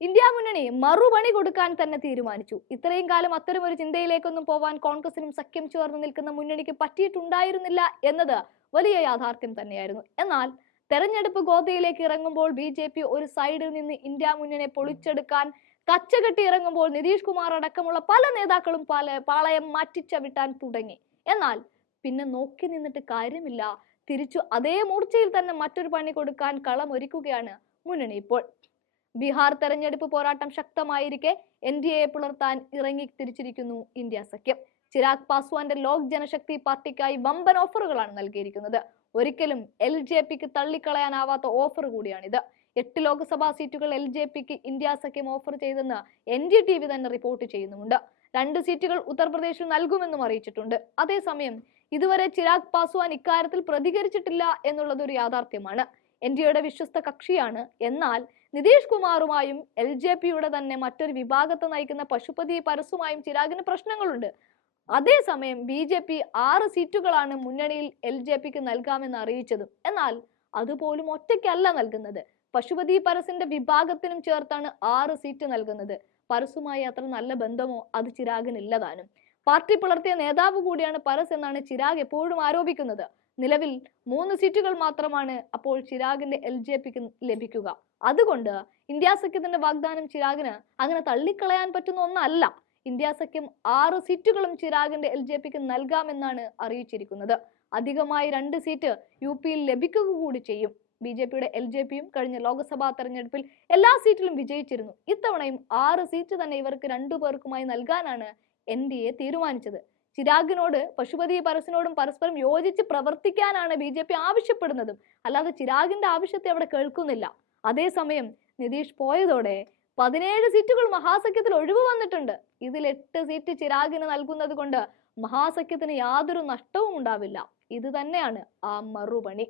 India മുന്നണി മറുപണി കൊടുക്കാൻ തന്നെ തീരുമാനിച്ചു. ഇത്രയും കാലം അത്തരം ഒരു ചിന്തയിലേക്കൊന്നും പോവാൻ കോൺഗ്രസിനും സഖ്യം ചേർന്ന് നിൽക്കുന്ന മുന്നണിക്ക് പറ്റിയിട്ടുണ്ടായിരുന്നില്ല എന്നത് വലിയ യാഥാർത്ഥ്യം തന്നെയായിരുന്നു. എന്നാൽ തെരഞ്ഞെടുപ്പ് ഗോതയിലേക്ക് ഇറങ്ങുമ്പോൾ ബി ഒരു സൈഡിൽ നിന്ന് ഇന്ത്യ മുന്നണിയെ പൊളിച്ചെടുക്കാൻ കച്ചകെട്ടി ഇറങ്ങുമ്പോൾ നിതീഷ് കുമാർ അടക്കമുള്ള പല നേതാക്കളും പാളയം മാറ്റിച്ചവിട്ടാൻ തുടങ്ങി. എന്നാൽ പിന്നെ നോക്കി നിന്നിട്ട് കാര്യമില്ല, തിരിച്ചു അതേ മൂർച്ചയിൽ തന്നെ മറ്റൊരു പണി കൊടുക്കാൻ കളമൊരുക്കുകയാണ് മുന്നണി ഇപ്പോൾ. ബീഹാർ തെരഞ്ഞെടുപ്പ് പോരാട്ടം ശക്തമായിരിക്കെ NDAയെ പുലർത്താൻ ഇറങ്ങി തിരിച്ചിരിക്കുന്നു ഇന്ത്യ സഖ്യം. ചിരാഗ് പാസ്വാന്റെ ലോക് ജനശക്തി പാർട്ടിക്കായി വമ്പൻ ഓഫറുകളാണ് നൽകിയിരിക്കുന്നത്. ഒരിക്കലും LJPക്ക് തള്ളിക്കളയാനാവാത്ത ഓഫർ കൂടിയാണിത്. 8 ലോക്സഭാ സീറ്റുകൾ LJPക്ക് ഇന്ത്യ സഖ്യം ഓഫർ ചെയ്തെന്ന് NDTV തന്നെ റിപ്പോർട്ട് ചെയ്യുന്നുമുണ്ട്. 2 സീറ്റുകൾ ഉത്തർപ്രദേശിൽ നൽകുമെന്നും അറിയിച്ചിട്ടുണ്ട്. അതേസമയം ഇതുവരെ ചിരാഗ് പാസ്വാൻ ഇക്കാര്യത്തിൽ പ്രതികരിച്ചിട്ടില്ല എന്നുള്ളത് ഒരു യാഥാർത്ഥ്യമാണ്. NDAയുടെ വിശ്വസ്ത കക്ഷിയാണ്. എന്നാൽ നിതീഷ് കുമാറുമായും LJPയുടെ തന്നെ മറ്റൊരു വിഭാഗത്തെ നയിക്കുന്ന പശുപതി പരസുമായും ചിരാഗിന് പ്രശ്നങ്ങളുണ്ട്. അതേസമയം BJP 6 സീറ്റുകളാണ് മുന്നണിയിൽ LJPക്ക് നൽകാമെന്ന് അറിയിച്ചതും. എന്നാൽ അതുപോലും ഒറ്റയ്ക്കല്ല നൽകുന്നത്. പശുപതി പരസിന്റെ വിഭാഗത്തിനും ചേർത്താണ് 6 സീറ്റ് നൽകുന്നത്. പരസുമായി അത്ര നല്ല ബന്ധമോ അത് ചിരാഗിനില്ലതാനും. പാർട്ടി പുലർത്തിയ നേതാവ് കൂടിയാണ് പരസ് എന്നാണ് ചിരാഗ് എപ്പോഴും ആരോപിക്കുന്നത്. നിലവിൽ 3 സീറ്റുകൾ മാത്രമാണ് അപ്പോൾ ചിരാഗിന്റെ LJPക്ക് ലഭിക്കുക. അതുകൊണ്ട് ഇന്ത്യ സഖ്യത്തിന്റെ വാഗ്ദാനം ചിരാഗിന് അങ്ങനെ തള്ളിക്കളയാൻ പറ്റുന്ന ഒന്നല്ല. ഇന്ത്യ സഖ്യം 6 സീറ്റുകളും ചിരാഗിന്റെ LJPക്ക് നൽകാമെന്നാണ് അറിയിച്ചിരിക്കുന്നത്. അധികമായി 2 സീറ്റ് UPയിൽ ലഭിക്കുക കൂടി ചെയ്യും. BJPയുടെ LJPയും കഴിഞ്ഞ ലോക്സഭാ തെരഞ്ഞെടുപ്പിൽ എല്ലാ സീറ്റിലും വിജയിച്ചിരുന്നു. ഇത്തവണയും 6 സീറ്റ് തന്നെ ഇവർക്ക് 2 പേർക്കുമായി നൽകാനാണ് NDA തീരുമാനിച്ചത്. ചിരാഗിനോട് പശുപതി പരസിനോടും പരസ്പരം യോജിച്ച് പ്രവർത്തിക്കാനാണ് BJP ആവശ്യപ്പെടുന്നതും. അല്ലാതെ ചിരാഗിന്റെ ആവശ്യത്തെ അവിടെ കേൾക്കുന്നില്ല. അതേസമയം നിതീഷ് പോയതോടെ 17 സീറ്റുകൾ മഹാസഖ്യത്തിൽ ഒഴിവ് വന്നിട്ടുണ്ട്. ഇതിൽ 8 സീറ്റ് ചിരാഗിന് നൽകുന്നത് കൊണ്ട് മഹാസഖ്യത്തിന് യാതൊരു നഷ്ടവും ഉണ്ടാവില്ല. ഇത് തന്നെയാണ് ആ മറുപണി.